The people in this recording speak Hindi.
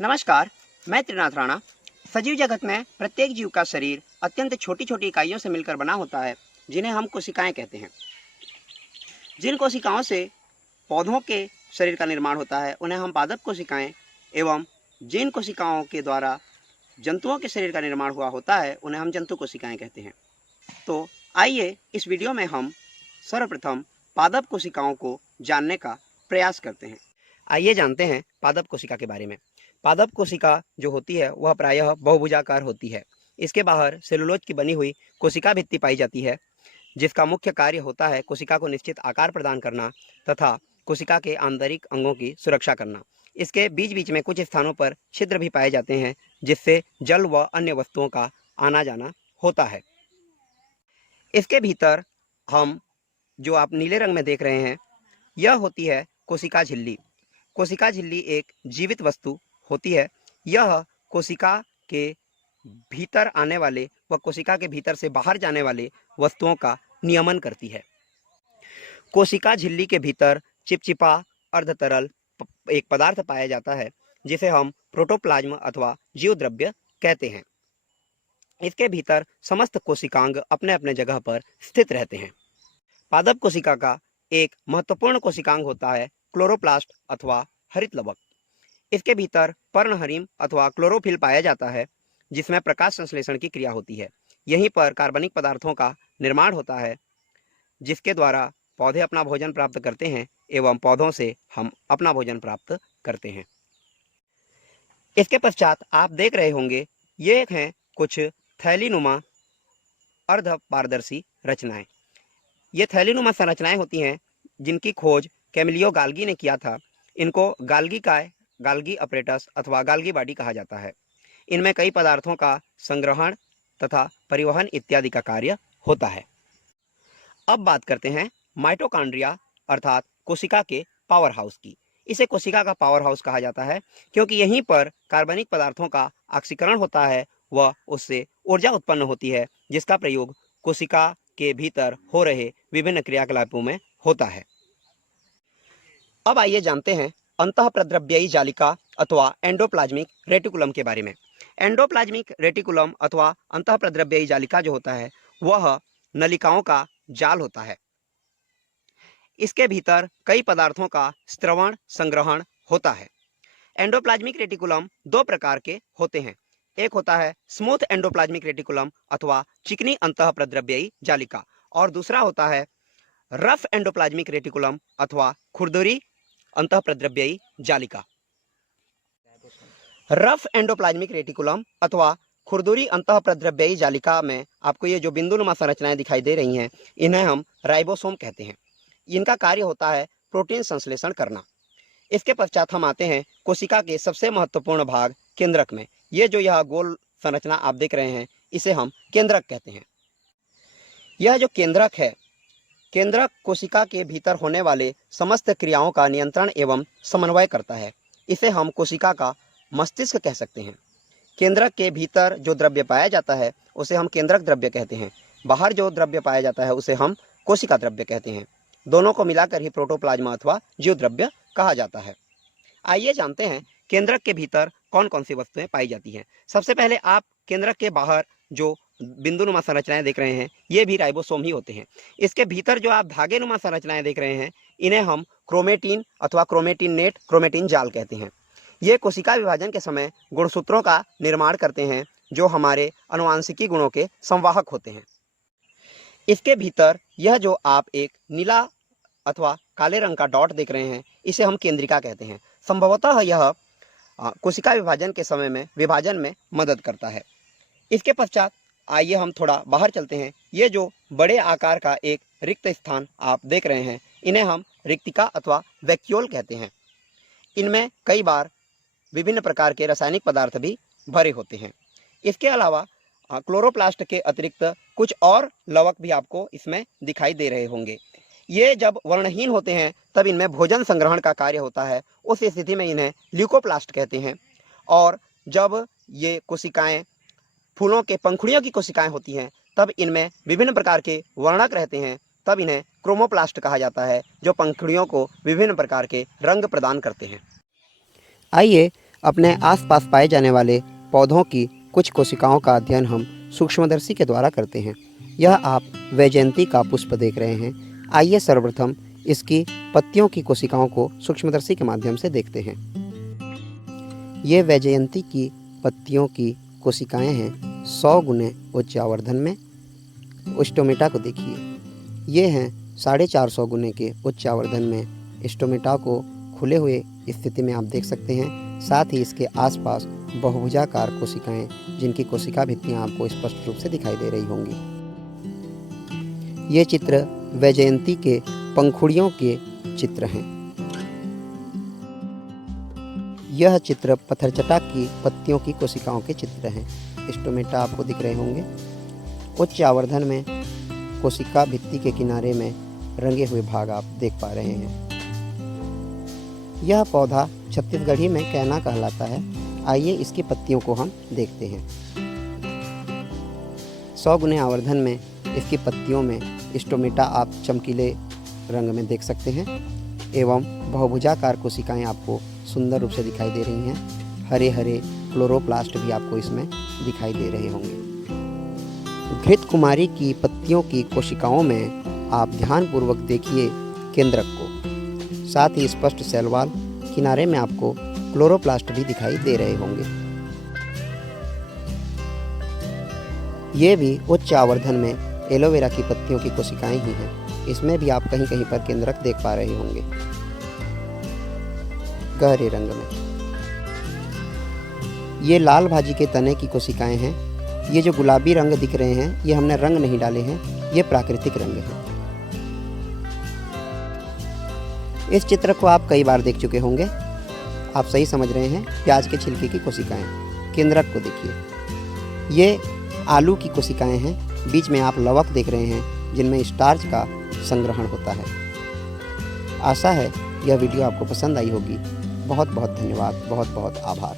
नमस्कार, मैं त्रिनाथ राणा। सजीव जगत में प्रत्येक जीव का शरीर अत्यंत छोटी छोटी इकाइयों से मिलकर बना होता है, जिन्हें हम कोशिकाएं कहते हैं। जिन कोशिकाओं से पौधों के शरीर का निर्माण होता है उन्हें हम पादप कोशिकाएं, एवं जिन कोशिकाओं के द्वारा जंतुओं के शरीर का निर्माण हुआ होता है उन्हें हम जंतु कोशिकाएं कहते हैं। तो आइए इस वीडियो में हम सर्वप्रथम पादप कोशिकाओं को जानने का प्रयास करते हैं। आइए जानते हैं पादप कोशिका के बारे में। पादप कोशिका जो होती है वह प्रायः बहुभुजाकार होती है। इसके बाहर सेलुलोज की बनी हुई कोशिका भित्ति पाई जाती है, जिसका मुख्य कार्य होता है कोशिका को निश्चित आकार प्रदान करना तथा कोशिका के आंतरिक अंगों की सुरक्षा करना। इसके बीच बीच में कुछ स्थानों पर छिद्र भी पाए जाते हैं, जिससे जल व अन्य वस्तुओं का आना जाना होता है। इसके भीतर हम जो आप नीले रंग में देख रहे हैं, यह होती है कोशिका झिल्ली। कोशिका झिल्ली एक जीवित वस्तु होती है। यह कोशिका के भीतर आने वाले व कोशिका के भीतर से बाहर जाने वाले वस्तुओं का नियमन करती है। कोशिका झिल्ली के भीतर चिपचिपा अर्धतरल एक पदार्थ पाया जाता है, जिसे हम प्रोटोप्लाज्म अथवा जीव द्रव्य कहते हैं। इसके भीतर समस्त कोशिकांग अपने अपने जगह पर स्थित रहते हैं। पादप कोशिका का एक महत्वपूर्ण कोशिकांग होता है क्लोरोप्लास्ट अथवा हरित लवक। इसके भीतर पर्णहरिम अथवा क्लोरोफिल पाया जाता है, जिसमें प्रकाश संश्लेषण की क्रिया होती है। यहीं पर कार्बनिक पदार्थों का निर्माण होता है, जिसके द्वारा पौधे अपना भोजन प्राप्त करते हैं एवं पौधों से हम अपना भोजन प्राप्त करते हैं। इसके पश्चात आप देख रहे होंगे, ये हैं कुछ थैलीनुमा अर्ध पारदर्शी रचनाएं। ये थैलीनुमा संरचनाएं होती हैं, जिनकी खोज कैमिलियो गाल्गी ने किया था। इनको गाल्गी काय, गाल्गी अपरेटस अथवा गाल्गी बॉडी कहा जाता है। इनमें कई पदार्थों का संग्रहण तथा परिवहन इत्यादि का कार्य होता है। अब बात करते हैं माइटोकॉन्ड्रिया अर्थात कोशिका के पावर हाउस की। इसे कोशिका का पावर हाउस कहा जाता है, क्योंकि यहीं पर कार्बनिक पदार्थों का ऑक्सीकरण होता है व उससे ऊर्जा उत्पन्न होती है, जिसका प्रयोग कोशिका के भीतर हो रहे विभिन्न क्रियाकलापों में होता है। अब आइए जानते हैं अंतःप्रद्रव्ययी जालिका अथवा एंडोप्लाज्मिक रेटिकुलम के बारे में। एंडोप्लाज्मिक रेटिकुलम अथवा अंतःप्रद्रव्ययी जालिका जो होता है वह नलिकाओं का जाल होता है। इसके भीतर कई पदार्थों का स्रवण संग्रहण होता है। एंडोप्लाज्मिक रेटिकुलम दो प्रकार के होते हैं। एक होता है स्मूथ एंडोप्लाज्मिक रेटिकुलम अथवा चिकनी अंतःप्रद्रव्ययी जालिका, और दूसरा होता है रफ एंडोप्लाज्मिक रेटिकुलम अथवा खुरदुरी अंतःप्रद्रव्ययी जालिका। रफ एंडोप्लाज्मिक रेटिकुलम अथवा खुरदुरी अंतःप्रद्रव्ययी जालिका में आपको ये जो बिंदुनुमा संरचनाएं दिखाई दे रही हैं, इन्हें हम राइबोसोम कहते हैं। इनका कार्य होता है प्रोटीन संश्लेषण करना। इसके पश्चात हम आते हैं कोशिका के सबसे महत्वपूर्ण भाग केंद्रक में। ये जो यह गोल संरचना आप देख रहे हैं, इसे हम केंद्रक कहते हैं। यह जो केंद्रक है, केंद्रक कोशिका के भीतर होने वाले समस्त क्रियाओं का नियंत्रण एवं समन्वय करता है। इसे हम कोशिका का मस्तिष्क कह सकते हैं। केंद्रक के भीतर जो द्रव्य पाया जाता है उसे हम केंद्रक द्रव्य कहते हैं। बाहर जो द्रव्य पाया जाता है उसे हम कोशिका द्रव्य कहते हैं। दोनों को मिलाकर ही प्रोटोप्लाज्मा अथवा जीव द्रव्य कहा जाता है। आइए जानते हैं केंद्रक के भीतर कौन कौन सी वस्तुएं पाई जाती हैं। सबसे पहले आप केंद्रक के बाहर जो बिंदुनुमा संरचनाएं देख रहे हैं, ये भी राइबोसोम ही होते हैं। इसके भीतर जो आप धागेनुमा संरचनाएं देख रहे हैं, इन्हें हम क्रोमेटिन अथवा क्रोमेटिन नेट, क्रोमेटिन जाल कहते हैं। ये कोशिका विभाजन के समय गुणसूत्रों का निर्माण करते हैं, जो हमारे आनुवांशिकी गुणों के संवाहक होते हैं। इसके भीतर यह जो आप एक नीला अथवा काले रंग का डॉट देख रहे हैं, इसे हम केंद्रिका कहते हैं। संभवतः यह कोशिका विभाजन के समय में विभाजन में मदद करता है। इसके पश्चात आइए हम थोड़ा बाहर चलते हैं। ये जो बड़े आकार का एक रिक्त स्थान आप देख रहे हैं, इन्हें हम रिक्तिका अथवा वैक्यूल कहते हैं। इनमें कई बार विभिन्न प्रकार के रासायनिक पदार्थ भी भरे होते हैं। इसके अलावा क्लोरोप्लास्ट के अतिरिक्त कुछ और लवक भी आपको इसमें दिखाई दे रहे होंगे। ये जब वर्णहीन होते हैं तब इनमें भोजन संग्रहण का कार्य होता है। उस स्थिति में इन्हें ल्यूकोप्लास्ट कहते हैं। और जब ये कोशिकाएं फूलों के पंखुड़ियों की कोशिकाएं होती हैं, तब इनमें विभिन्न प्रकार के वर्णक रहते हैं, तब इन्हें क्रोमोप्लास्ट कहा जाता है, जो पंखुड़ियों को विभिन्न प्रकार के रंग प्रदान करते हैं। आइए अपने आसपास पाए जाने वाले पौधों की कुछ कोशिकाओं का अध्ययन हम सूक्ष्मदर्शी के द्वारा करते हैं। यह आप वैजयंती का पुष्प देख रहे हैं। आइए सर्वप्रथम इसकी पत्तियों की कोशिकाओं को सूक्ष्मदर्शी के माध्यम से देखते हैं। ये वैजयंती की पत्तियों की कोशिकाएं हैं 100 गुने उच्च आवर्धन में। स्टोमेटा को देखिए, ये हैं 450 गुने के उच्च आवर्धन में। स्टोमेटा को खुले हुए स्थिति में आप देख सकते हैं। साथ ही इसके आसपास बहुभुजाकार कोशिकाएं, जिनकी कोशिका भित्तियां आपको स्पष्ट रूप से दिखाई दे रही होंगी। ये चित्र वैजयंती के पंखुड़ियों के चित्र हैं। यह चित्र पत्थरचटा की पत्तियों की कोशिकाओं के चित्र हैं। स्टोमेटा आपको दिख रहे होंगे। उच्च आवर्धन में कोशिका भित्ति के किनारे में रंगे हुए भाग आप देख पा रहे हैं। यह पौधा छत्तीसगढ़ी में कैना कहलाता है। आइए इसकी पत्तियों को हम देखते हैं। 100 गुने आवर्धन में इसकी पत्तियों में स्टोमेटा आप चमकीले रंग में देख सकते हैं एवं बहुभुजाकार कोशिकाएं आपको सुंदर रूप से दिखाई दे रही हैं। हरे हरे क्लोरोप्लास्ट भी आपको इसमें दिखाई दे रहे होंगे। घृत कुमारी की पत्तियों की कोशिकाओं में आप ध्यानपूर्वक देखिए केंद्रक को। साथ ही स्पष्ट सेल वॉल किनारे में आपको क्लोरोप्लास्ट भी दिखाई दे रहे होंगे। ये भी उच्च आवर्धन में एलोवेरा की पत्तियों की कोशिकाएं ही हैं। इसमें भी आप कहीं कहीं पर केंद्रक देख पा रहे होंगे गहरे रंग में। ये लाल भाजी के तने की कोशिकाएं हैं। ये जो गुलाबी रंग दिख रहे हैं, ये हमने रंग नहीं डाले हैं, ये प्राकृतिक रंग है। इस चित्र को आप कई बार देख चुके होंगे। आप सही समझ रहे हैं। प्याज के छिलके की कोशिकाएं। केंद्रक को देखिए, ये आलू की कोशिकाएं हैं। बीच में आप लवक देख रहे हैं, जिनमें स्टार्च का संग्रहण होता है। आशा है यह वीडियो आपको पसंद आई होगी। बहुत बहुत धन्यवाद, बहुत बहुत आभार।